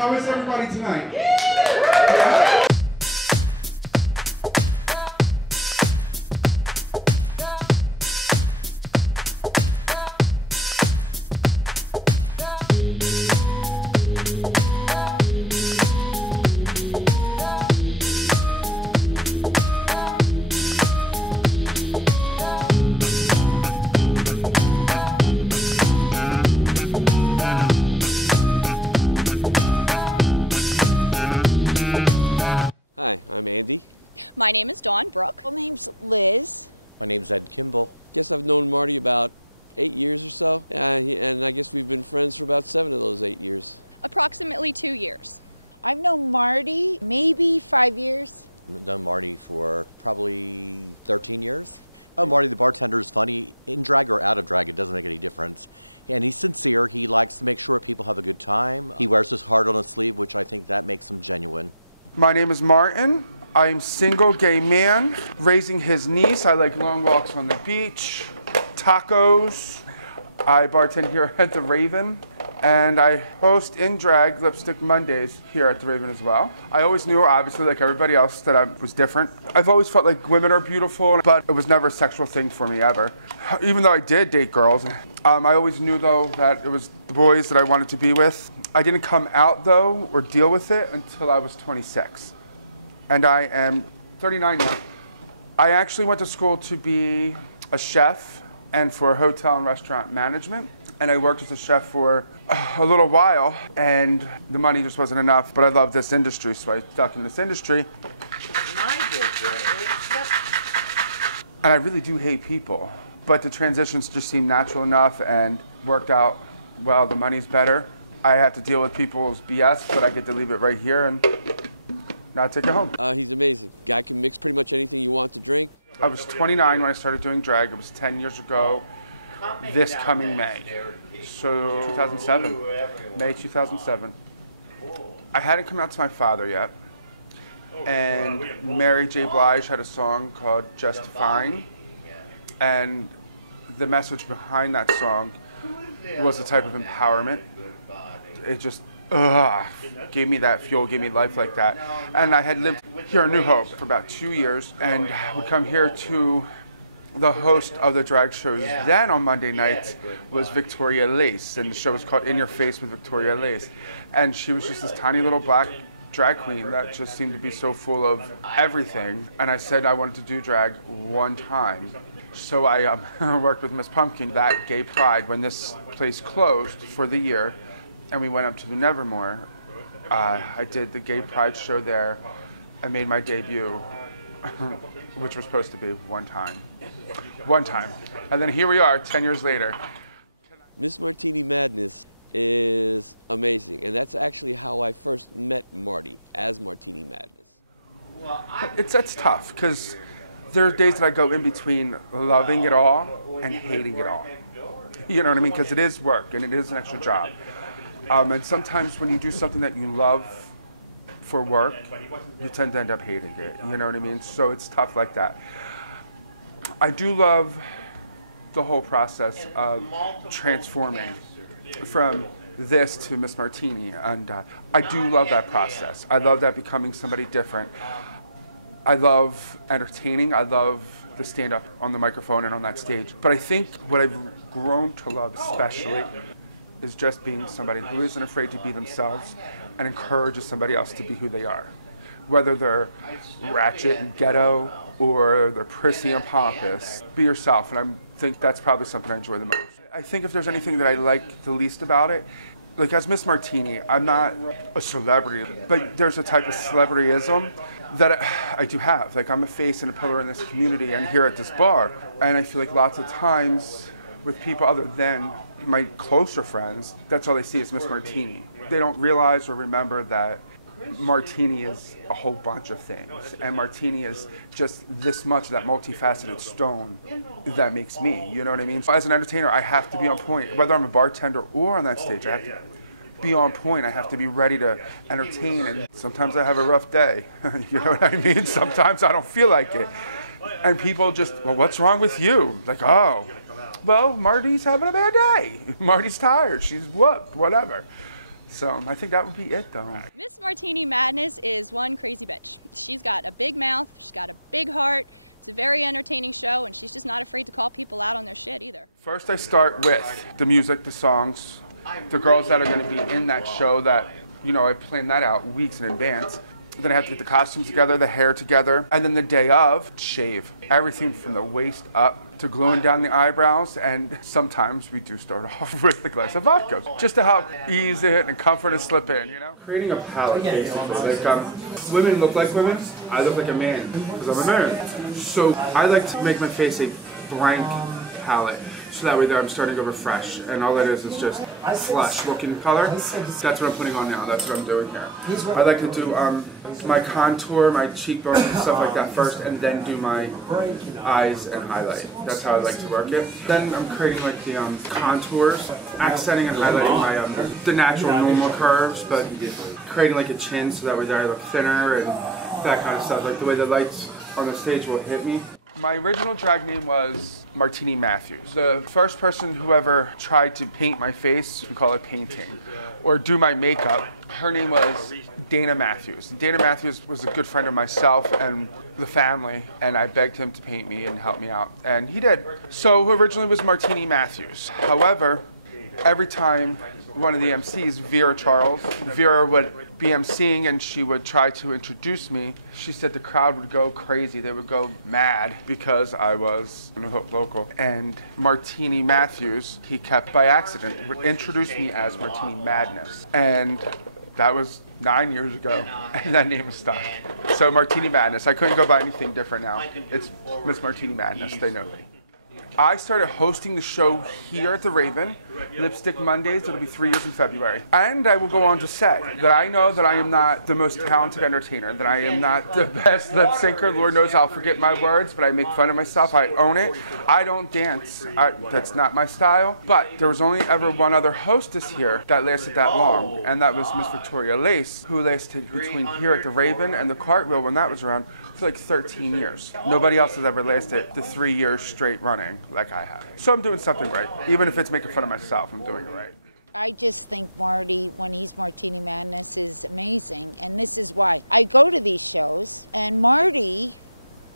How is everybody tonight? Yeah. Hi, I'm Andy. My name is Dawn Brooke. My name's Liz. My name's Ed Kimball. Guess I've known Marty about 8 years or so, and I guess we've been friends for about 7 of those 8 years. Approximately 2 years. I've known Marty maybe 5 years. I've known Marty for probably 13 years. Oh, Marty the bartender is funny. In drag or out of drag, it doesn't make any difference. And he's sincere. He likes to make sure people have a good time. He wears his heart on his sleeve, which I think that makes him genuine. My name is Martin. I'm single gay man, raising his niece. I like long walks on the beach, tacos. I bartend here at the Raven, and I host In Drag Lipstick Mondays here at the Raven as well. I always knew, obviously, like everybody else, that I was different. I've always felt like women are beautiful, but it was never a sexual thing for me ever. Even though I did date girls, I always knew, though, that it was the boys that I wanted to be with. I didn't come out, though, or deal with it until I was 26. And I am 39 now. I actually went to school to be a chef and for hotel and restaurant management. And I worked as a chef for a little while, and the money just wasn't enough. But I love this industry, so I stuck in this industry. And I really do hate people. But the transitions just seemed natural enough and worked out well. The money's better. I have to deal with people's BS, but I get to leave it right here and not take it home. He's amazing. Guy can mix pretty much anything you want to drink. I was 29 when I started doing drag. It was 10 years ago this coming May. So 2007, May 2007. I hadn't come out to my father yet. And Mary J. Blige had a song called Just Fine. And the message behind that song was a type of empowerment. It just gave me that fuel, gave me life like that. And I had lived here in New Hope for about 2 years and would come here to the host of the drag shows then on Monday nights was Victoria Lace, and the show was called In Your Face with Victoria Lace. And she was just this tiny little black drag queen that just seemed to be so full of everything. And I said I wanted to do drag one time. So I worked with Miss Pumpkin that gay pride when this place closed for the year, and we went up to the Nevermore. I did the gay pride show there. I made my debut, which was supposed to be one time. And then here we are 10 years later. Miss Martini Madness is amazing, and that's actually how I first met Marty, as Martini Madness. It's tough, because there are days that I go in between loving it all and hating it all. You know what I mean? Because it is work, and it is an extra job. And sometimes when you do something that you love for work, you tend to end up hating it. You know what I mean? So it's tough like that. I do love the whole process of transforming from this to Miss Martini, and I do love that process. I love that becoming somebody different. I love entertaining. I love the stand-up on the microphone and on that stage. But I think what I've grown to love especially is just being somebody who isn't afraid to be themselves and encourages somebody else to be who they are. Whether they're ratchet and ghetto or they're prissy and pompous, be yourself. And I think that's probably something I enjoy the most. I think if there's anything that I like the least about it, like as Miss Martini, I'm not a celebrity, but there's a type of celebrityism that I do have. Like I'm a face and a pillar in this community and here at this bar. And I feel like lots of times with people other than my closer friends, that's all they see is Miss Martini. They don't realize or remember that Martini is a whole bunch of things. And Martini is just this much of that multifaceted stone that makes me, you know what I mean? As an entertainer, I have to be on point. Whether I'm a bartender or on that stage, I have to be on point. I have to be ready to entertain. And sometimes I have a rough day. You know what I mean? Sometimes I don't feel like it. And people just, well, what's wrong with you? Like, oh, well, Marty's having a bad day. Marty's tired. She's whooped, whatever. So I think that would be it, though. Miss Martini Madness is one crazy bitch. She's got a big mouth, she's got a big heart. It's a very entertaining show, and she's just not afraid to call people out on their shit either. First I start with the music, the songs, the girls that are going to be in that show that, you know, I plan that out weeks in advance. Then I have to get the costumes together, the hair together, and then the day of, shave. Everything from the waist up to gluing down the eyebrows, and sometimes we do start off with a glass of vodka, just to help ease it and comfort and slip in, you know? Creating a palette, basically. Like, women look like women, I look like a man, because I'm a man. So I like to make my face a blank palette. So that way there I'm starting over fresh, and all that is just flesh looking color. That's what I'm putting on now, that's what I'm doing here. I like to do my contour, my cheekbones and stuff like that first, and then do my eyes and highlight. That's how I like to work it. Then I'm creating like the contours, accenting and highlighting my the natural normal curves, but creating like a chin so that way there I look thinner and that kind of stuff, like the way the lights on the stage will hit me. My original drag name was Martini Matthews. The first person who ever tried to paint my face, we call it painting, or do my makeup, her name was Dana Matthews. Dana Matthews was a good friend of myself and the family, and I begged him to paint me and help me out, and he did. So originally it was Martini Matthews. However, every time one of the MCs, Vera Charles, Vera would be MCing and she would try to introduce me. She said the crowd would go crazy. They would go mad because I was local. And Martini Matthews, he kept by accident, would introduce me as Martini Madness. And that was 9 years ago, and that name was stuck. So Martini Madness. I couldn't go by anything different now. It's Miss Martini Madness. They know me. I started hosting the show here at the Raven, Lipstick Mondays. It'll be 3 years in February. And I will go on to say that I know that I am not the most talented entertainer, that I am not the best lip syncer. Lord knows I'll forget my words, but I make fun of myself. I own it. I don't dance. That's not my style. But there was only ever one other hostess here that lasted that long, and that was Miss Victoria Lace, who lasted between here at the Raven and the Cartwheel when that was around for like 13 years. Nobody else has ever lasted the 3 years straight running like I have. So I'm doing something right. Even if it's making fun of myself, I'm doing it right. I just think Marty, when he's Martini Madness, is amazing. And this is why. I go to these shows, and Marty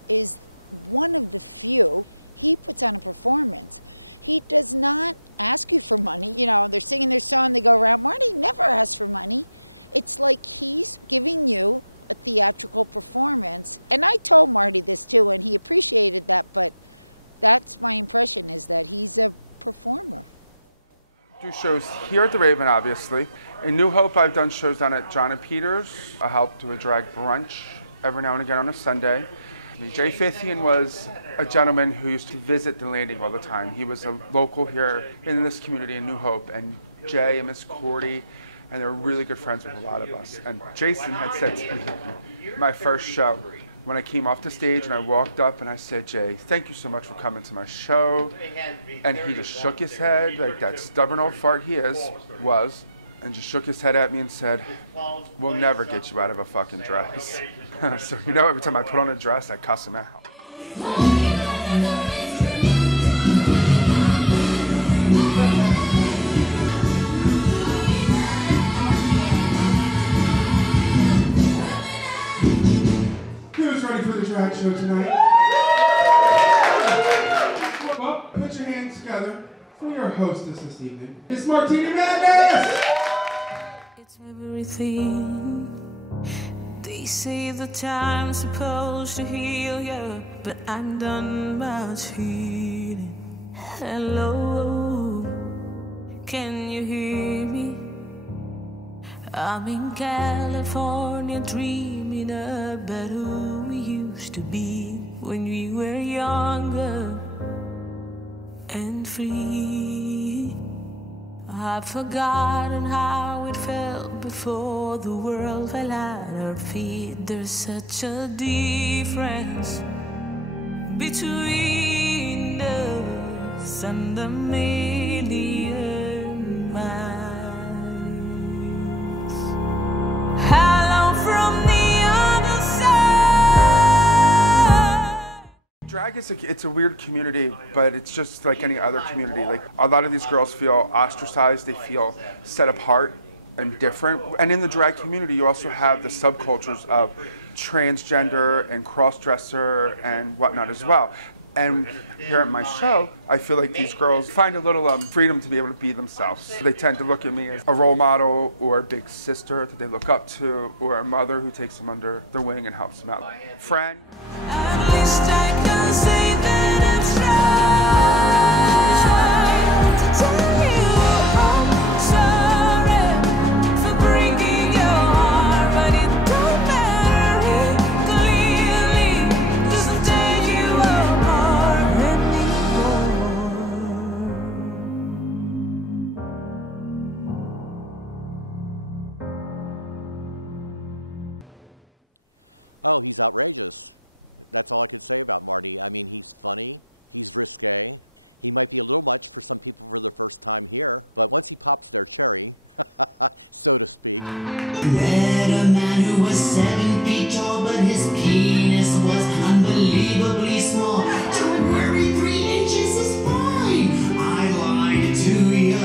is one of the few. He puts on a performance. He does not ask you for money. You know, they're singing their song, they go around. Marty never asks for money. It's like he's giving you a theatrical performance. And I told Marty this too, and he appreciated that, but that's my impression, is that he's a performer. Do shows here at the Raven, obviously. In New Hope, I've done shows down at John and Peter's. I help do a drag brunch every now and again on a Sunday. Jay Fithian was a gentleman who used to visit the landing all the time. He was a local here in this community in New Hope, and Jay and Miss Cordy, and they're really good friends with a lot of us. And Jason had said to me, my first show, when I came off the stage and I walked up and I said, Jay, thank you so much for coming to my show. And he just shook his head, like that stubborn old fart he was, and just shook his head at me and said, we'll never get you out of a fucking dress. So, you know, every time I put on a dress, I cuss him out. Who's ready for the drag show tonight? Well, put your hands together for your hostess this evening. It's Martini Madness! It's everything. They say the time's supposed to heal you, but I'm done much healing. Hello, can you hear me? I'm in California dreaming about who we used to be when we were younger and free. I've forgotten how it felt before the world fell at our feet. There's such a difference between us and a million miles. Drag it's a weird community, but it's just like any other community. Like a lot of these girls feel ostracized, they feel set apart, and different. And in the drag community, you also have the subcultures of transgender and cross-dresser and whatnot as well. And here at my show, I feel like these girls find a little freedom to be able to be themselves. They tend to look at me as a role model or a big sister that they look up to, or a mother who takes them under their wing and helps them out. Friend. At least I can say that it's right. Tell you I'm sorry for breaking your heart, but it don't matter. It clearly doesn't tear you apart anymore. Oh, he's outrageous. That's all I could say about Marty. I mean, he's funny. He's risque. He might be a little much for some people for their first time here, but once he pops their cherry, so to speak. Met a man who was 7 feet tall, but his penis was unbelievably small. Don't worry, 3 inches is fine. I lied to ya.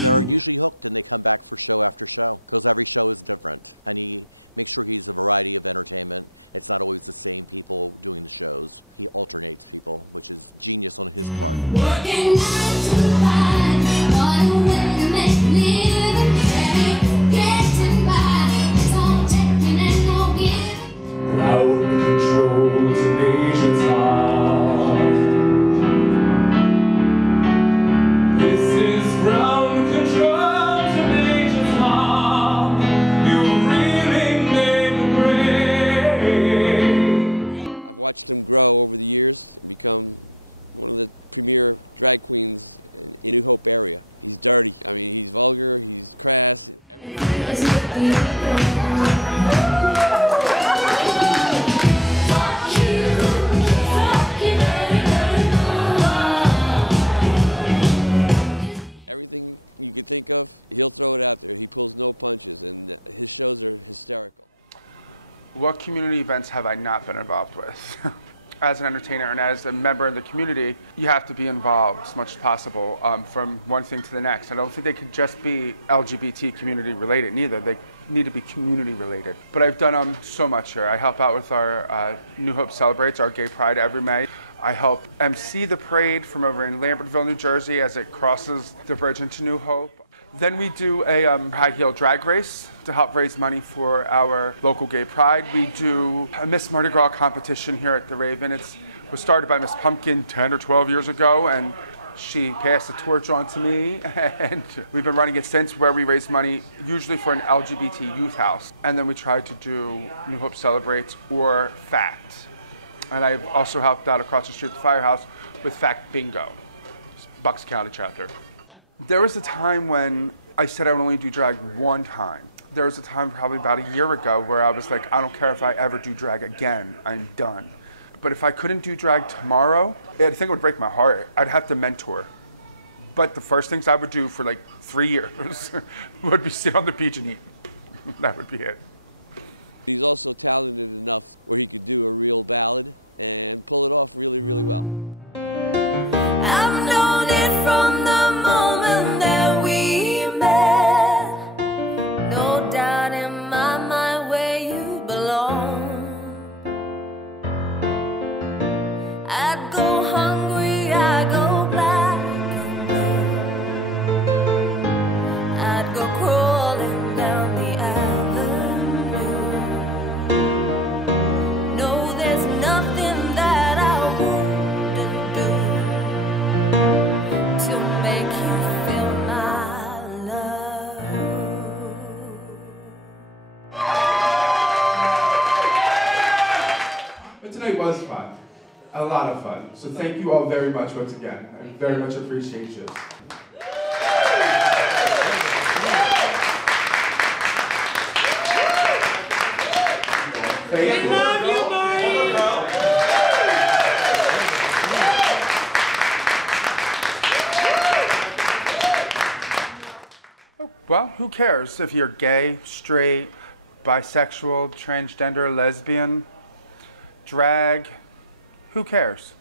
They're usually hooked and they come back for show after show because every show is different. And he makes sure he's a variety of entertainment. It's not always the same people doing the shows. He alternates people, which is genius on his part. Working 9 to 5, what a way to make living. Getting by, it's all taking and no giving. Out of control, tenacious heart. This is ground control, tenacious heart. You really made a break. I've watched him grow over the years and become one of the premier drag queens in New Hope area. He's dirty. I mean, he's vulgar, he's crass. Everything you could think of, he'll throw it out there. He pulls no punches, and his shows are hysterical. What community events have I not been involved with? As an entertainer and as a member of the community, you have to be involved as much as possible from one thing to the next. I don't think they could just be LGBT community related, neither. They need to be community related. But I've done so much here. I help out with our New Hope Celebrates, our gay pride every May. I help MC the parade from over in Lambertville, New Jersey as it crosses the bridge into New Hope. Then we do a high heel drag race to help raise money for our local gay pride. We do a Miss Mardi Gras competition here at the Raven. It was started by Miss Pumpkin 10 or 12 years ago, and she passed the torch on to me, and we've been running it since, where we raise money usually for an LGBT youth house. And then we try to do New Hope Celebrates or FACT. And I've also helped out across the street at the Firehouse with FACT Bingo, Bucks County chapter. There was a time when I said I would only do drag one time. There was a time probably about a year ago where I was like, I don't care if I ever do drag again, I'm done. But if I couldn't do drag tomorrow, I think it would break my heart. I'd have to mentor. But the first things I would do for like 3 years would be sit on the beach and eat. That would be it. He's also talented enough where he could do a real ballad and pull it off really, really well. I've known it from the moment that we met. No doubt in my mind where you belong. I'd go hungry, I'd go black and blue. I'd go crawling down the avenue. No, there's nothing that I wouldn't do to make you feel my love. But tonight was fun. A lot of fun. So thank you all very much once again. I very much appreciate you. Thank you. Love you, Marty. Well, who cares if you're gay, straight, bisexual, transgender, lesbian, drag? Who cares?